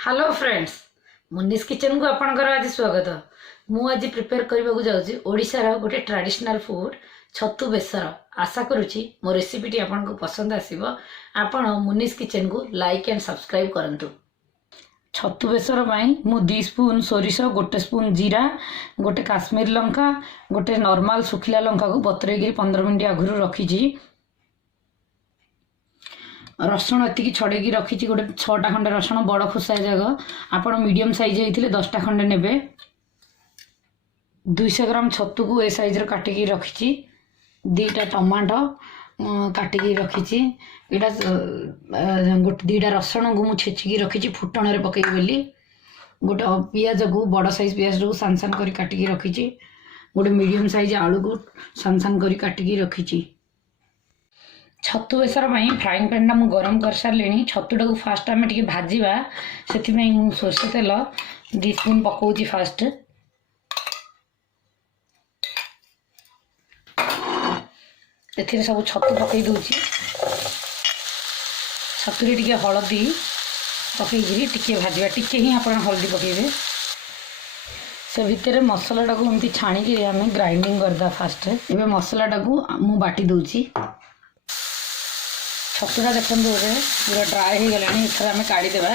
Hello friends मुनिस kitchen को आपणकर आज स्वागत। मु आज प्रिपेयर करने को जाऊँगी ओडिशार गोटे ट्रेडिशनल फूड छतु बेसर। आशा करुच्ची मो रेसिपीटी आपन को पसंद आसीबो। आपण मुनिस किचन को लाइक एंड सब्सक्राइब करंतु। छतु बेसर पाई मु 2 स्पून सोरिष, 1 स्पून जीरा, 1 काश्मीर लंका, 1 नॉर्मल सुखिला लंका को बतरेगी 15 मिनट आगु रखी। रसुण एति छड़े रखी गोटे 6टा खंडे रसुण बड़ खोसा जगह आपण मीडियम साइज होते 10टा खंडे नेबे। 200 ग्राम छतु को ए साइज काटिकी रखी। 2टा टमाटो काटिकी रखी। यहाँ गोटे 2टा रसुण को मुझे छेचिकी रखी फुटण में पकई बोली। गोटे पियाज को बड़ साइज पियाज को सान सान कर काटिकी रखी। गोटे मीडियम साइज आलू को सान सान कर काटिकी रखी। छतु बेसर फ्राइंग पैन टा गरम कर सारे। छतुटा को फास्ट आम टे भाजवा से मुझे सोरष तेल 2 स्पून पकाऊँ। फास्ट ए सब छतु पकई दूची। छतुरे टिके हलदी पकईकरी टिके भाजवा टिके ही आप हलदी पकेबे। से भितर मसलाटा को एमती छाणिकी आम ग्राइंडिंग करदा। फास्ट एवं मसलाटा को मु बाटी दूची। छतुटा देखते पूरा ड्राए हो गला। एथर आम काढ़ीदेवा।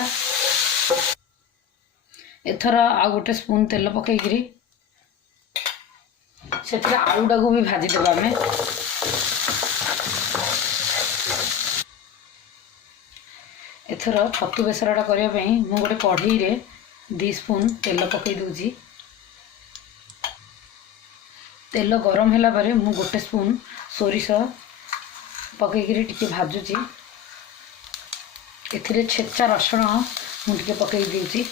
एथर आ गोटे स्पून तेल पकईकरी से आलूटा को भी भाजीदेवा। आम एथर छतु बेसरटा करने मु गोटे कढ़ई रे 2 स्पून तेल पकई दूची। तेल गरम होला परे मु गोटे स्पून सोरिष पकईकरी टिके भाजुची। एथिरे छेचा रसुण मुझे पकई दूची।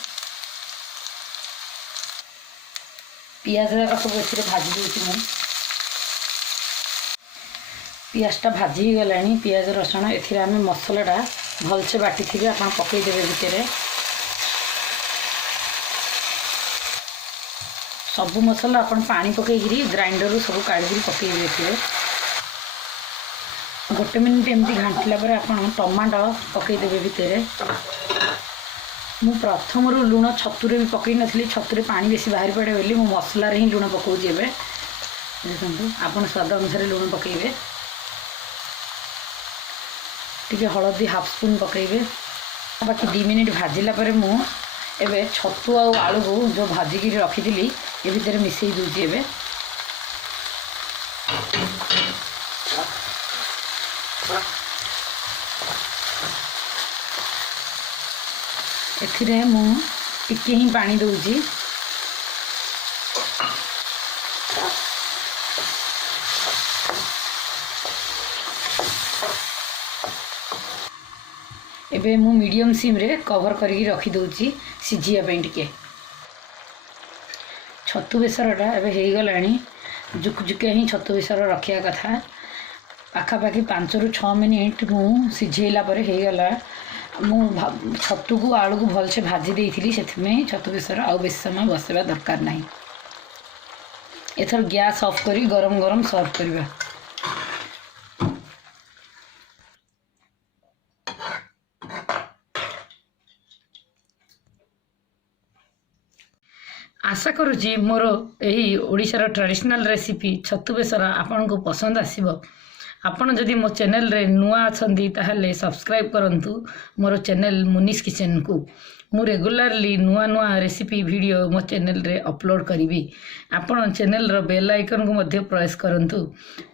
पियाज जाक सब ए भाजी दूची। मु पियाजटा भाजी गला। पियाज रसुण एथिरे आम मसलाटा भलसे बाटी थी आप पकईदेवे। भितर सब मसला आप पानी पकईकरी ग्राइंडर सब काढ़ी पकईबे। एथिरे 1 मिनिट एमती घाटिला पर आप टमाटो पकईदेवे। भितर मु प्रथम लुण छतुरे भी पकई नी। छतुरे पानी बेसी बाहरी पड़े बोली मु मसला ही लुण पकाऊँगी। एबे देखो आप स्वाद अनुसार लुण पकईबे। टिके हलदी 1/2 स्पून पकईबे। बाकी 2 मिनिट भाजिला पर मु एबे छतु आ आलू को जो भाजिकी रखी ए भितर मिसई दूची। एबे एथिरे मु टिके ही पानी दूची। एबे मु मीडियम सिम रे कवर करके रखी दूची सिझिया पे। टिके छतु बेसरटा एबे हे गलानी। जुक ही छतु बेसर रखिया कथा। पाखापाखि 5 ରୁ 6 मिनिट मु सिझेला पर हे गला। मु छतु को आलू को भलसे भाजी देइथिली। सेथिमे छतु बेसर आ बेस समय बसेबा दरकार नाही। एथर गैस ऑफ करी गरम गरम सर्व करबा। आशा करुच्ची मोर यही ओडिशार ट्रेडिशनल रेसिपी छतु बेसर आपन को पसंद आसीबो। आपण जदि मो चैनल रे नुआ अछंती ताहले सब्सक्राइब करंतु मोर चैनल मुनिस किचन को। मु रेगुलरली नुआ नुआ रेसिपी वीडियो मो चैनल रे अपलोड करिवि। आपण चैनल रो बेल आइकन को मध्य प्रेस करंतु।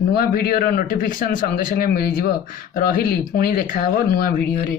नुआ वीडियो रो नोटिफिकेशन संगे संगे मिल जिवो। रहिली पुणी देखा हबो नुआ वीडियो रे।